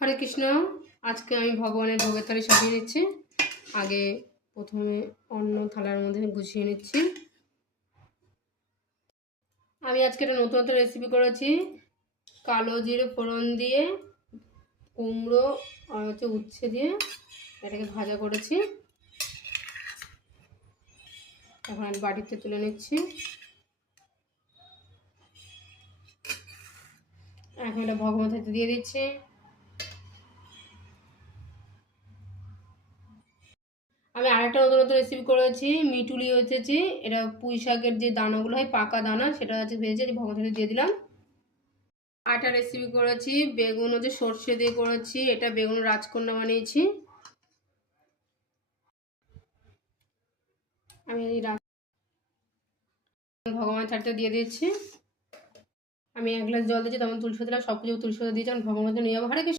হরে কৃষ্ণ। আজকে আমি ভগবানের ভোগের থালি সাজিয়ে নিচ্ছি। আগে প্রথমে অন্ন থালার মধ্যে গুছিয়ে নিচ্ছি। আমি আজকে একটা নতুন রেসিপি করেছি, কালো জিরে ফোড়ন দিয়ে কুমড়ো আর উচ্ছে দিয়ে এটাকে ভাজা করেছি। এখন আমি বাটিতে তুলে নিচ্ছি। এখন এটা ভগবানের থালিতে দিয়ে দিচ্ছি। আমি আরেকটা নতুন রেসিপি করেছি, মিটুলি হয়েছে। এটা পুঁই শাকের যে দানাগুলো হয়, পাকা দানা, সেটা হচ্ছে ভেজে ভগবানের দিয়ে দিলাম। আরেকটা রেসিপি করেছি, বেগুন সর্ষে দিয়ে করেছি। এটা বেগুন রাজকন্যা বানিয়েছি। আমি ভগবানের থালিতে দিয়ে দিচ্ছি। আমি 1 গ্লাস জল দিয়েছি, তখন তুলসী দিলাম, সব কিছু তুলসী দিয়েছি। ভগবানের নিয়ে যাবো। হরে কৃষ্ণ।